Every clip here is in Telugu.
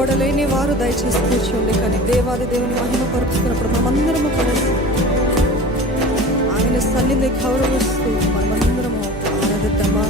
నిలబడలేని వారు దయచేసి కూర్చోండి. కానీ దేవాది దేవుని మహిమ పరుస్తున్నప్పుడు మనమందరము కలిసి ఆయన సన్నిధిని గౌరవిస్తూ మనమందరము ఆరాధిద్దామా?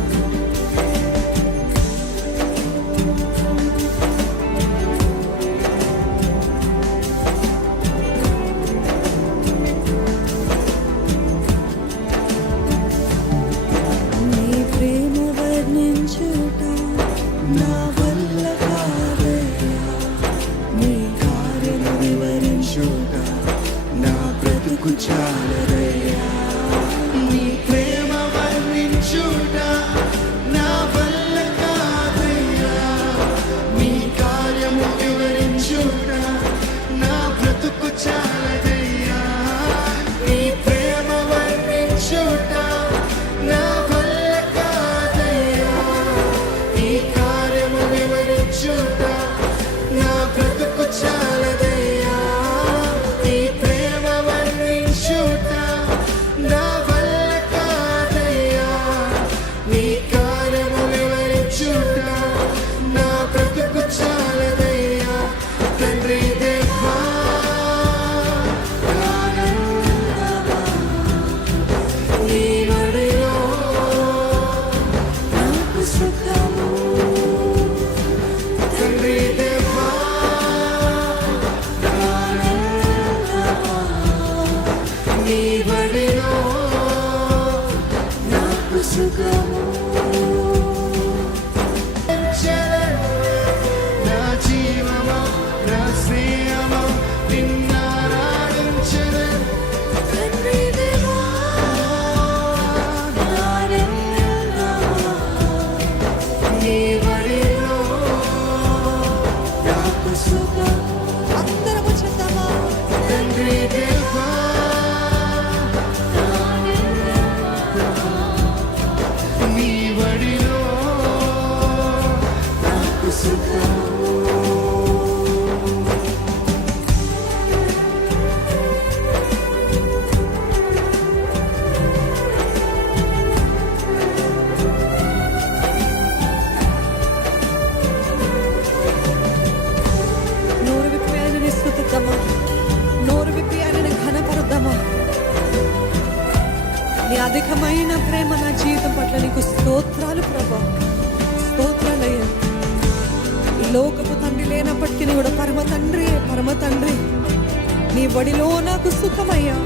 నోరు విప్పి ఆయనని ఘనపరుద్దామా? నీ అధికమైన ప్రేమ నా జీవితం పట్ల నీకు స్తోత్రాలు ప్రభా, స్తోత్రాలయ్యా. ఈ లోకపు తండ్రి లేనప్పటికీ కూడా పరమ తండ్రి నీ బడిలో నాకు సుఖమయ్యా.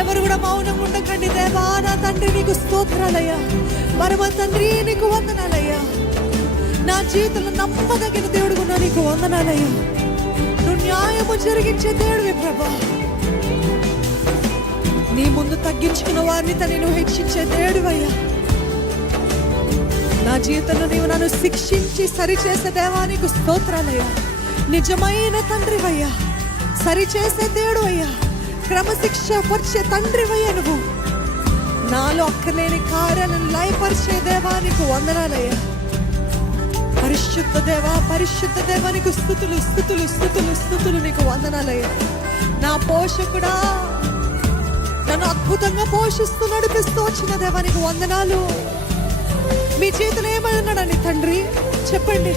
ఎవరు కూడా మౌనం ఉండకండి. దేవా నా తండ్రి నీకు స్తోత్రాలయ్యా, పరమ తండ్రి నీకు వందనాలయ్యా. నా జీవితంలో నమ్మదగిన దేవుడుగా నీకు వందనాలయ్యా. నువ్వు న్యాయము జరిగించే దేవుడివి ప్రభా. నీ ముందు తగ్గించుకున్న వారిని నువ్వు హెచ్చించే దేవుడివయ్యా. నా జీవితంలో నీవు నన్ను శిక్షించి సరిచేసే దేవా నీకు స్తోత్రాలయ్యా. నిజమైన తండ్రివయ్యా, సరిచేసే దేవుడు అయ్యా. క్రమశిక్ష పరిచే తండ్రివయ్యా నువ్వు. నాలో అక్కర్లేని కార్యాలను లయపరిచే దేవా నీకు వందనాలయ్యా. పరిశుద్ధ దేవా, పరిశుద్ధ దేవా నీకు స్తుతులు స్తుతులు స్తుతులు స్తుతులు నీకు వందనాలయ్యా. నా పోషకుడా, నన్ను అద్భుతంగా పోషిస్తూ నడిపిస్తూ వచ్చిన దేవా నీకు వందనాలు. మీ చేతులు ఏమన్నాడని తండ్రి చెప్పండి.